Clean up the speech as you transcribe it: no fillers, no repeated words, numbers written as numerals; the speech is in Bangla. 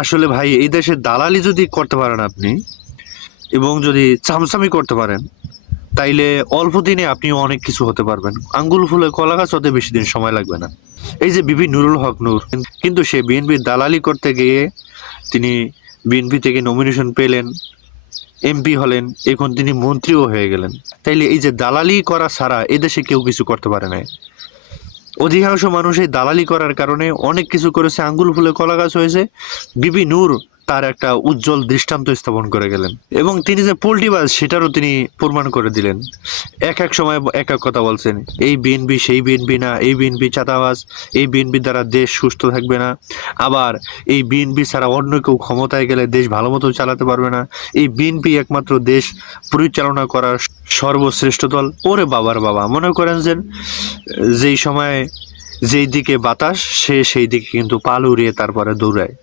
আসলে ভাই এই দেশে দালালি যদি করতে পারেন আপনি এবং যদি চামচামি করতে পারেন তাইলে অল্প দিনে আপনি অনেক কিছু হতে পারবেন। আঙ্গুল ফুলে কলা গাছ হতে বেশি দিন সময় লাগবে না। এই যে বিবি নুরুল হক নূর, কিন্তু সে বিএনপির দালালি করতে গিয়ে তিনি বিএনপি থেকে নমিনেশন পেলেন, এমপি হলেন, এখন তিনি মন্ত্রীও হয়ে গেলেন। তাইলে এই যে দালালি করা ছাড়া এদেশে কেউ কিছু করতে পারে না। অধিকাংশ মানুষ এই দালালি করার কারণে অনেক কিছু করেছে, আঙ্গুল ফুলে কলা গাছ হয়েছে। বিবি নূর তার একটা উজ্জ্বল দৃষ্টান্ত স্থাপন করে গেলেন এবং তিনি যে পোল্টিবাজ সেটারও তিনি প্রমাণ করে দিলেন। এক এক সময় এক এক কথা বলছেন, এই বিএনপি সেই বিএনপি না, এই বিএনপি চাঁদাবাজ, এই বিএনপি দ্বারা দেশ সুস্থ থাকবে না, আবার এই বিএনপি ছাড়া অন্য কেউ ক্ষমতায় গেলে দেশ ভালো মতো চালাতে পারবে না, এই বিএনপি একমাত্র দেশ পরিচালনা করার সর্বশ্রেষ্ঠ দল। ওরে বাবার বাবা, মনে করেন যে যেই সময় যেই দিকে বাতাস সে সেই দিকে কিন্তু পাল উড়িয়ে তারপরে দৌড়ায়।